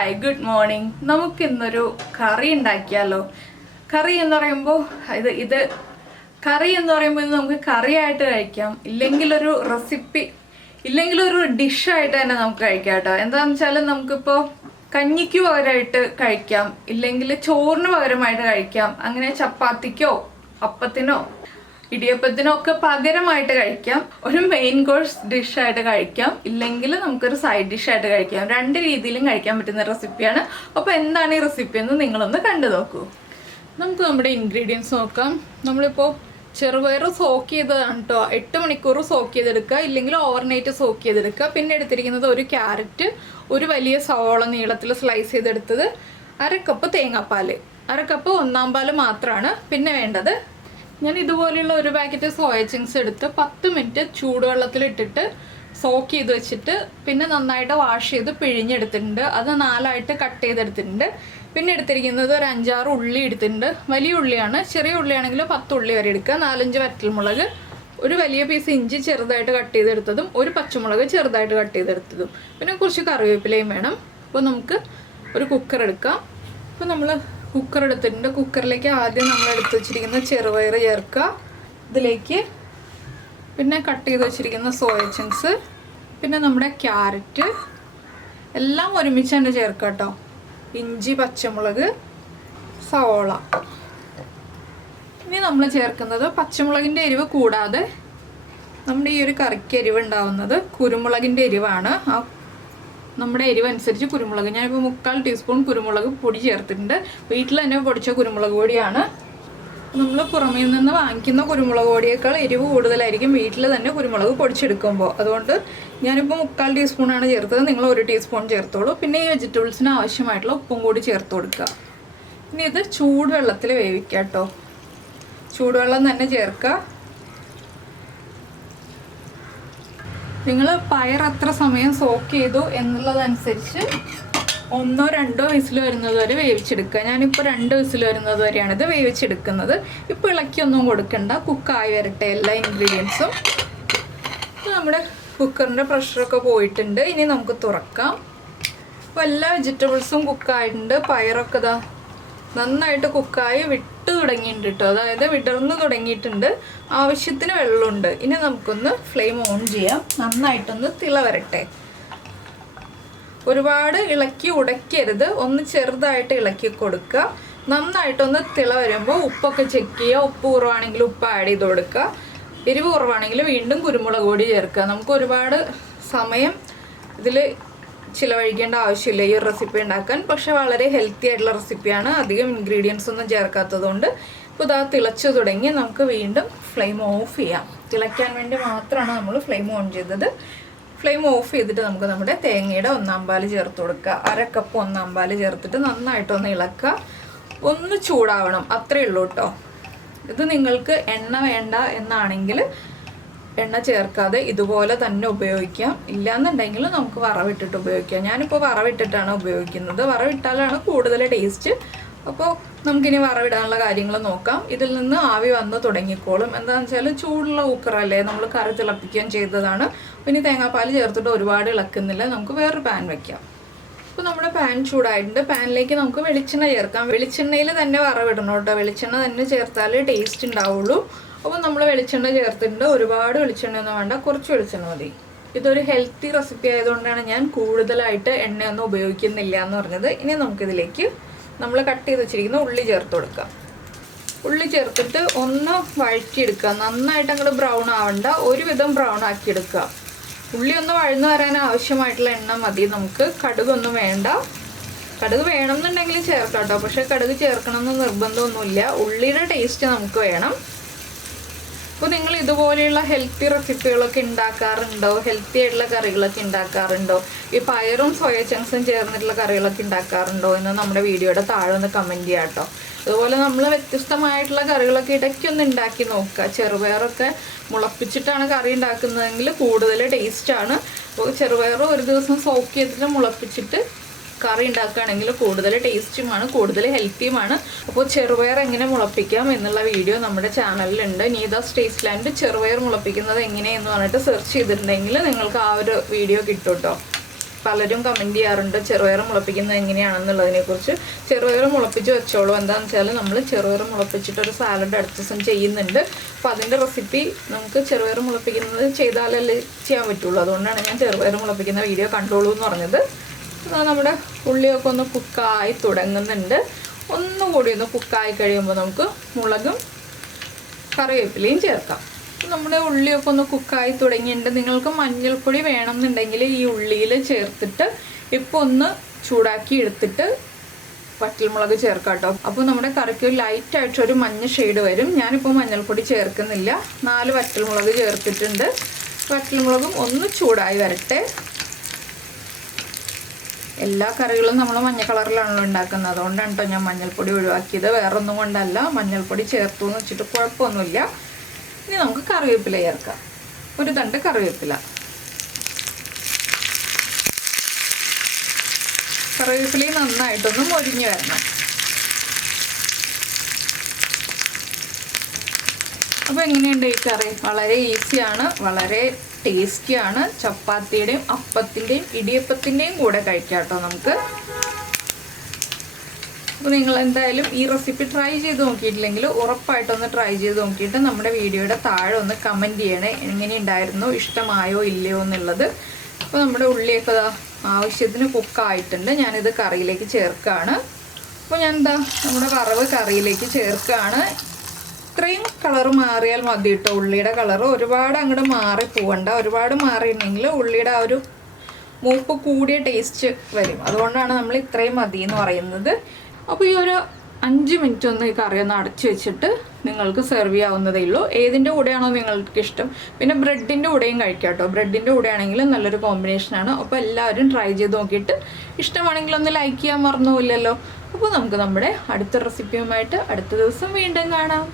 Hi good morning. നമുക്ക് ഇന്നൊരു കറി ഉണ്ടാക്കിയാലോ? കറി എന്ന് പറയുമ്പോൾ ഇത് കറി എന്ന് പറയുമ്പോൾ നമുക്ക് കറിയായിട്ട് കഴിക്കാം, ഇല്ലെങ്കിലൊരു റെസിപ്പി, ഇല്ലെങ്കിലൊരു ഡിഷായിട്ട് തന്നെ നമുക്ക് കഴിക്കാം കേട്ടോ. എന്താണെന്ന് വെച്ചാൽ നമുക്കിപ്പോൾ കഞ്ഞിക്ക് പകരമായിട്ട് കഴിക്കാം, ഇല്ലെങ്കിൽ ചോറിന് പകരമായിട്ട് കഴിക്കാം, അങ്ങനെ ചപ്പാത്തിക്കോ അപ്പത്തിനോ ഇടിയപ്പത്തിനോ ഒക്കെ പകരമായിട്ട് കഴിക്കാം, ഒരു മെയിൻ കോഴ്സ് ഡിഷായിട്ട് കഴിക്കാം, ഇല്ലെങ്കിൽ നമുക്കൊരു സൈഡ് ഡിഷായിട്ട് കഴിക്കാം. രണ്ട് രീതിയിലും കഴിക്കാൻ പറ്റുന്ന റെസിപ്പിയാണ്. അപ്പോൾ എന്താണ് ഈ റെസിപ്പി എന്ന് നിങ്ങളൊന്ന് കണ്ടു നോക്കൂ. നമുക്ക് നമ്മുടെ ഇൻഗ്രീഡിയൻസ് നോക്കാം. നമ്മളിപ്പോൾ ചെറുപയർ സോക്ക് ചെയ്തതാണ് കേട്ടോ. 8 മണിക്കൂർ സോക്ക് ചെയ്തെടുക്കുക, ഇല്ലെങ്കിൽ ഓവർനൈറ്റ് സോക്ക് ചെയ്തെടുക്കുക. പിന്നെ എടുത്തിരിക്കുന്നത് ഒരു ക്യാരറ്റ്, ഒരു വലിയ സവോള നീളത്തിൽ സ്ലൈസ് ചെയ്തെടുത്തത്, 1/2 കപ്പ് തേങ്ങാപ്പാൽ, 1/2 കപ്പ് ഒന്നാം പാൽ മാത്രമാണ്. പിന്നെ വേണ്ടത്, ഞാൻ ഇതുപോലെയുള്ള ഒരു പാക്കറ്റ് സോയ ചിങ്സ് എടുത്ത് 10 മിനിറ്റ് ചൂടുവെള്ളത്തിലിട്ടിട്ട് സോക്ക് ചെയ്ത് വെച്ചിട്ട് പിന്നെ നന്നായിട്ട് വാഷ് ചെയ്ത് പിഴിഞ്ഞെടുത്തിട്ടുണ്ട്. അത് 4ആയിട്ട് കട്ട് ചെയ്തെടുത്തിട്ടുണ്ട്. പിന്നെ എടുത്തിരിക്കുന്നത് ഒരു 5-6 ഉള്ളി എടുത്തിട്ടുണ്ട്. വലിയ ഉള്ളിയാണ്, ചെറിയ ഉള്ളിയാണെങ്കിൽ 10 ഉള്ളി വരെ എടുക്കുക. 4-5 വറ്റൽമുളക്, ഒരു വലിയ പീസ് ഇഞ്ചി ചെറുതായിട്ട് കട്ട് ചെയ്തെടുത്തതും, ഒരു പച്ചമുളക് ചെറുതായിട്ട് കട്ട് ചെയ്തെടുത്തതും, പിന്നെ കുറച്ച് കറിവേപ്പിലയും വേണം. അപ്പോൾ നമുക്ക് ഒരു കുക്കർ എടുക്കാം. അപ്പോൾ നമ്മൾ കുക്കർ എടുത്തിട്ടുണ്ട്. കുക്കറിലേക്ക് ആദ്യം നമ്മൾ എടുത്ത് വെച്ചിരിക്കുന്ന ചെറുപയർ ചേർക്കുക. ഇതിലേക്ക് പിന്നെ കട്ട് ചെയ്ത് വെച്ചിരിക്കുന്ന സോയ ചങ്ക്സ്, പിന്നെ നമ്മുടെ ക്യാരറ്റ് എല്ലാം ഒരുമിച്ച് തന്നെ ചേർക്കുക കേട്ടോ. ഇഞ്ചി, പച്ചമുളക്, സവോള. ഇനി നമ്മൾ ചേർക്കുന്നത് പച്ചമുളകിൻ്റെ എരിവ് കൂടാതെ നമ്മുടെ ഈ ഒരു കറിക്ക് എരിവ് ഉണ്ടാവുന്നത് കുരുമുളകിൻ്റെ എരിവാണ്. നമ്മുടെ എരിവ് അനുസരിച്ച് കുരുമുളക്, ഞാനിപ്പോൾ 3/4 ടീസ്പൂൺ കുരുമുളക് പൊടി ചേർത്തിട്ടുണ്ട്. വീട്ടിൽ തന്നെ പൊടിച്ച കുരുമുളക് പൊടിയാണ്. നമ്മൾ പുറമേ നിന്ന് വാങ്ങിക്കുന്ന കുരുമുളക് പൊടിയേക്കാൾ എരിവ് കൂടുതലായിരിക്കും വീട്ടിൽ തന്നെ കുരുമുളക് പൊടിച്ചെടുക്കുമ്പോൾ. അതുകൊണ്ട് ഞാനിപ്പോൾ 3/4 ടീസ്പൂണാണ് ചേർത്തത്, നിങ്ങൾ 1 ടീസ്പൂൺ ചേർത്തോളൂ. പിന്നെ ഈ വെജിറ്റബിൾസിന് ആവശ്യമായിട്ടുള്ള ഉപ്പും കൂടി ചേർത്ത് കൊടുക്കുക. ഇനി ഇത് ചൂടുവെള്ളത്തിൽ വേവിക്കുക കേട്ടോ. ചൂടുവെള്ളം തന്നെ ചേർക്കുക. നിങ്ങൾ പയർ എത്ര സമയം സോക്ക് ചെയ്തു എന്നുള്ളതനുസരിച്ച് 1-2 വിസിൽ വരുന്നത് വരെ വേവിച്ചെടുക്കുക. ഞാനിപ്പോൾ 2 വിസിൽ വരുന്നത് വരെയാണ് ഇത് വേവിച്ചെടുക്കുന്നത്. ഇപ്പോൾ ഇളക്കിയൊന്നും കൊടുക്കണ്ട, കുക്കായി വരട്ടെ എല്ലാ ഇൻഗ്രീഡിയൻസും. നമ്മുടെ കുക്കറിൻ്റെ പ്രഷറൊക്കെ പോയിട്ടുണ്ട്. ഇനി നമുക്ക് തുറക്കാം. അപ്പോൾ എല്ലാ വെജിറ്റബിൾസും കുക്കായിട്ടുണ്ട്. പയറൊക്കെ ഇതാ നന്നായിട്ട് കുക്കായി വിട്ട് തുടങ്ങിയിട്ടുണ്ട് കേട്ടോ. അതായത് വിടർന്ന് തുടങ്ങിയിട്ടുണ്ട്. ആവശ്യത്തിന് വെള്ളമുണ്ട്. ഇനി നമുക്കൊന്ന് ഫ്ലെയിം ഓൺ ചെയ്യാം. നന്നായിട്ടൊന്ന് തിള വരട്ടെ. ഒരുപാട് ഇളക്കി ഉടയ്ക്കരുത്, ഒന്ന് ചെറുതായിട്ട് ഇളക്കി കൊടുക്കുക. നന്നായിട്ടൊന്ന് തിള വരുമ്പോൾ ഉപ്പൊക്കെ ചെക്ക് ചെയ്യുക. ഉപ്പ് കുറവാണെങ്കിൽ ഉപ്പ് ആഡ് ചെയ്ത് കൊടുക്കുക. എരിവ് കുറവാണെങ്കിൽ വീണ്ടും കുരുമുളക് പൊടി ചേർക്കുക. നമുക്ക് ഒരുപാട് സമയം ഇതിൽ ചിലവഴിക്കേണ്ട ആവശ്യമില്ല ഈ റെസിപ്പി ഉണ്ടാക്കാൻ. പക്ഷെ വളരെ ഹെൽത്തി ആയിട്ടുള്ള റെസിപ്പിയാണ്, അധികം ഇൻഗ്രീഡിയൻസ് ഒന്നും ചേർക്കാത്തതുകൊണ്ട്. ഇപ്പോൾ ഇതാ തിളച്ചു തുടങ്ങി. നമുക്ക് വീണ്ടും ഫ്ലെയിം ഓഫ് ചെയ്യാം. തിളയ്ക്കാൻ വേണ്ടി മാത്രമാണ് നമ്മൾ ഫ്ലെയിം ഓൺ ചെയ്തത്. ഫ്ലെയിം ഓഫ് ചെയ്തിട്ട് നമുക്ക് നമ്മുടെ തേങ്ങയുടെ ഒന്നാം പാൽ ചേർത്ത് കൊടുക്കുക. 1/2 കപ്പ് ഒന്നാം പാൽ ചേർത്തിട്ട് നന്നായിട്ടൊന്ന് ഇളക്കുക. ഒന്ന് ചൂടാവണം, അത്രയേ ഉള്ളൂ കേട്ടോ. ഇത് നിങ്ങൾക്ക് എണ്ണ വേണ്ട എന്നാണെങ്കിൽ എണ്ണ ചേർക്കാതെ ഇതുപോലെ തന്നെ ഉപയോഗിക്കാം. ഇല്ലയെന്നുണ്ടെങ്കിൽ നമുക്ക് വറവിട്ടിട്ട് ഉപയോഗിക്കാം. ഞാനിപ്പോൾ വറവിട്ടിട്ടാണ് ഉപയോഗിക്കുന്നത്. വറവിട്ടാലാണ് കൂടുതൽ ടേസ്റ്റ്. അപ്പോൾ നമുക്കിനി വറവിടാനുള്ള കാര്യങ്ങൾ നോക്കാം. ഇതിൽ നിന്ന് ആവി വന്ന് തുടങ്ങിക്കോളും. എന്താണെന്ന് വെച്ചാൽ ചൂടുള്ള കുക്കറല്ലേ, നമ്മൾ കറി തിളപ്പിക്കുകയും ചെയ്തതാണ്. പിന്നെ തേങ്ങാപ്പാൽ ചേർത്തിട്ട് ഒരുപാട് ഇളക്കുന്നില്ല. നമുക്ക് വേറൊരു പാൻ വയ്ക്കാം. അപ്പോൾ നമ്മുടെ പാൻ ചൂടായിട്ടുണ്ട്. പാനിലേക്ക് നമുക്ക് വെളിച്ചെണ്ണ ചേർക്കാം. വെളിച്ചെണ്ണയിൽ തന്നെ വറവിടണം കേട്ടോ. വെളിച്ചെണ്ണ തന്നെ ചേർത്താലേ ടേസ്റ്റ് ഉണ്ടാവുള്ളൂ. അപ്പോൾ നമ്മൾ വെളിച്ചെണ്ണ ചേർത്തിട്ടുണ്ട്. ഒരുപാട് വെളിച്ചെണ്ണയൊന്നും വേണ്ട, കുറച്ച് വെളിച്ചെണ്ണ മതി. ഇതൊരു ഹെൽത്തി റെസിപ്പി ആയതുകൊണ്ടാണ് ഞാൻ കൂടുതലായിട്ട് എണ്ണയൊന്നും ഉപയോഗിക്കുന്നില്ല എന്ന് പറഞ്ഞത്. ഇനി നമുക്കിതിലേക്ക് നമ്മൾ കട്ട് ചെയ്ത് വെച്ചിരിക്കുന്ന ഉള്ളി ചേർത്ത് കൊടുക്കാം. ഉള്ളി ചേർത്തിട്ട് ഒന്ന് വഴറ്റിയെടുക്കുക. നന്നായിട്ട് അങ്ങോട്ട് ബ്രൗൺ ആവണ്ട, ഒരുവിധം ബ്രൗൺ ആക്കിയെടുക്കുക. ഉള്ളി ഒന്ന് വഴന്നു വരാൻ ആവശ്യമായിട്ടുള്ള എണ്ണ മതി നമുക്ക്. കടുകൊന്നും വേണ്ട. കടുക് വേണമെന്നുണ്ടെങ്കിൽ ചേർക്കാം കേട്ടോ, പക്ഷേ കടുക് ചേർക്കണമെന്ന് നിർബന്ധമൊന്നുമില്ല. ഉള്ളിയുടെ ടേസ്റ്റ് നമുക്ക് വേണം. അപ്പോൾ നിങ്ങൾ ഇതുപോലെയുള്ള ഹെൽത്തി റെസിപ്പികളൊക്കെ ഉണ്ടാക്കാറുണ്ടോ? ഹെൽത്തി ആയിട്ടുള്ള കറികളൊക്കെ ഉണ്ടാക്കാറുണ്ടോ? ഈ പയറും സോയ ചങ്ക്സും ചേർന്നിട്ടുള്ള കറികളൊക്കെ ഉണ്ടാക്കാറുണ്ടോ എന്ന് നമ്മുടെ വീഡിയോയുടെ താഴെ ഒന്ന് കമൻറ്റ് ചെയ്യാം കേട്ടോ. അതുപോലെ നമ്മൾ വ്യത്യസ്തമായിട്ടുള്ള കറികളൊക്കെ ഇടയ്ക്കൊന്ന് ഉണ്ടാക്കി നോക്കുക. ചെറുപയറൊക്കെ മുളപ്പിച്ചിട്ടാണ് കറി ഉണ്ടാക്കുന്നതെങ്കിൽ കൂടുതൽ ടേസ്റ്റാണ്. അപ്പോൾ ചെറുപയർ ഒരു ദിവസം സോക്ക് ചെയ്തിട്ട് മുളപ്പിച്ചിട്ട് കറി ഉണ്ടാക്കുകയാണെങ്കിൽ കൂടുതൽ ടേസ്റ്റുമാണ്, കൂടുതൽ ഹെൽത്തിയുമാണ്. അപ്പോൾ ചെറുപയർ എങ്ങനെ മുളപ്പിക്കാം എന്നുള്ള വീഡിയോ നമ്മുടെ ചാനലിലുണ്ട്. നീതാസ് ടേസ്റ്റ്ലാൻഡ് ചെറുപയർ മുളപ്പിക്കുന്നത് എങ്ങനെയെന്ന് പറഞ്ഞിട്ട് സെർച്ച് ചെയ്തിട്ടുണ്ടെങ്കിൽ നിങ്ങൾക്ക് ആ ഒരു വീഡിയോ കിട്ടും കേട്ടോ. പലരും കമൻറ്റ് ചെയ്യാറുണ്ട് ചെറുപയർ മുളപ്പിക്കുന്നത് എങ്ങനെയാണെന്നുള്ളതിനെക്കുറിച്ച്. ചെറുപയർ മുളപ്പിച്ച് വെച്ചോളൂ. എന്താണെന്ന് വെച്ചാൽ നമ്മൾ ചെറുപയർ മുളപ്പിച്ചിട്ടൊരു സാലഡ് അടുത്ത ദിവസം ചെയ്യുന്നുണ്ട്. അപ്പോൾ അതിൻ്റെ റെസിപ്പി നമുക്ക് ചെറുപയർ മുളപ്പിക്കുന്നത് ചെയ്താലല്ലേ ചെയ്യാൻ പറ്റുള്ളൂ. അതുകൊണ്ടാണ് ഞാൻ ചെറുപയർ മുളപ്പിക്കുന്ന വീഡിയോ കണ്ടോളൂ എന്ന് പറഞ്ഞത്. നമ്മുടെ ഉള്ളിയൊക്കെ ഒന്ന് കുക്കായി തുടങ്ങുന്നുണ്ട്. ഒന്നുകൂടി ഒന്ന് കുക്കായി കഴിയുമ്പോൾ നമുക്ക് മുളകും കറിവേപ്പിലയും ചേർക്കാം. നമ്മുടെ ഉള്ളിയൊക്കെ ഒന്ന് കുക്കായി തുടങ്ങിയിട്ടുണ്ട്. നിങ്ങൾക്ക് മഞ്ഞൾപ്പൊടി വേണമെന്നുണ്ടെങ്കിൽ ഈ ഉള്ളിയിൽ ചേർത്തിട്ട് ഇപ്പോൾ ഒന്ന് ചൂടാക്കി എടുത്തിട്ട് വറ്റൽമുളക് ചേർക്കാം കേട്ടോ. അപ്പോൾ നമ്മുടെ കറിക്ക് ലൈറ്റായിട്ടൊരു മഞ്ഞ ഷെയ്ഡ് വരും. ഞാനിപ്പോൾ മഞ്ഞൾപ്പൊടി ചേർക്കുന്നില്ല. 4 വറ്റൽമുളക് ചേർത്തിട്ടുണ്ട്. വറ്റൽമുളകും ഒന്ന് ചൂടായി വരട്ടെ. എല്ലാ കറികളും നമ്മൾ മഞ്ഞ കളറിലാണല്ലോ ഉണ്ടാക്കുന്നത്. അതുകൊണ്ടാണ് കേട്ടോ ഞാൻ മഞ്ഞൾപ്പൊടി ഒഴിവാക്കിയത്. വേറൊന്നും കൊണ്ടല്ല. മഞ്ഞൾപ്പൊടി ചേർത്തു എന്ന് വെച്ചിട്ട് കുഴപ്പമൊന്നുമില്ല. ഇനി നമുക്ക് കറിവേപ്പില ചേർക്കാം. ഒരു തണ്ട് കറിവേപ്പില. കറിവേപ്പിലയും നന്നായിട്ടൊന്ന് മൊരിഞ്ഞ് വരണം. അപ്പോൾ എങ്ങനെയുണ്ട് ഈ കറി? വളരെ ഈസിയാണ്, വളരെ ടേസ്റ്റിയാണ്. ചപ്പാത്തിയുടെയും അപ്പത്തിൻ്റെയും ഇടിയപ്പത്തിൻ്റെയും കൂടെ കഴിക്കാം കേട്ടോ നമുക്ക്. അപ്പോൾ നിങ്ങൾ എന്തായാലും ഈ റെസിപ്പി ട്രൈ ചെയ്ത് നോക്കിയിട്ടില്ലെങ്കിൽ ഉറപ്പായിട്ടൊന്ന് ട്രൈ ചെയ്ത് നോക്കിയിട്ട് നമ്മുടെ വീഡിയോയുടെ താഴെ ഒന്ന് കമൻറ്റ് ചെയ്യണേ, എങ്ങനെയുണ്ടായിരുന്നു, ഇഷ്ടമായോ ഇല്ലയോ എന്നുള്ളത്. അപ്പോൾ നമ്മുടെ ഉള്ളിയൊക്കെ ആവശ്യത്തിന് കുക്കായിട്ടുണ്ട്. ഞാനിത് കറിയിലേക്ക് ചേർക്കുകയാണ്. അപ്പോൾ ഞാൻ നമ്മുടെ വറവ് കറിയിലേക്ക് ചേർക്കുകയാണ്. ഇത്രയും കളർ മാറിയാൽ മതി കേട്ടോ. ഉള്ളിയുടെ കളർ ഒരുപാട് അങ്ങോട്ട് മാറി പോവണ്ട. ഒരുപാട് മാറിയിട്ടുണ്ടെങ്കിൽ ഉള്ളിയുടെ ആ ഒരു മൂപ്പ് കൂടിയ ടേസ്റ്റ് വരും. അതുകൊണ്ടാണ് നമ്മൾ ഇത്രയും മതി എന്ന് പറയുന്നത്. അപ്പോൾ ഈ ഒരു 5 മിനിറ്റ് ഒന്ന് ഈ കറി ഒന്ന് അടച്ചു വെച്ചിട്ട് നിങ്ങൾക്ക് സെർവ് ചെയ്യാവുന്നതേ ഉള്ളൂ. ഏതിൻ്റെ കൂടെയാണോ നിങ്ങൾക്ക് ഇഷ്ടം. പിന്നെ ബ്രെഡിൻ്റെ കൂടെയും കഴിക്കാം കേട്ടോ. ബ്രെഡിൻ്റെ കൂടെ ആണെങ്കിൽ നല്ലൊരു കോമ്പിനേഷനാണ്. അപ്പോൾ എല്ലാവരും ട്രൈ ചെയ്ത് നോക്കിയിട്ട് ഇഷ്ടമാണെങ്കിൽ ഒന്ന് ലൈക്ക് ചെയ്യാൻ മറന്നുമില്ലല്ലോ. അപ്പോൾ നമുക്ക് നമ്മുടെ അടുത്ത റെസിപ്പിയുമായിട്ട് അടുത്ത ദിവസം വീണ്ടും കാണാം.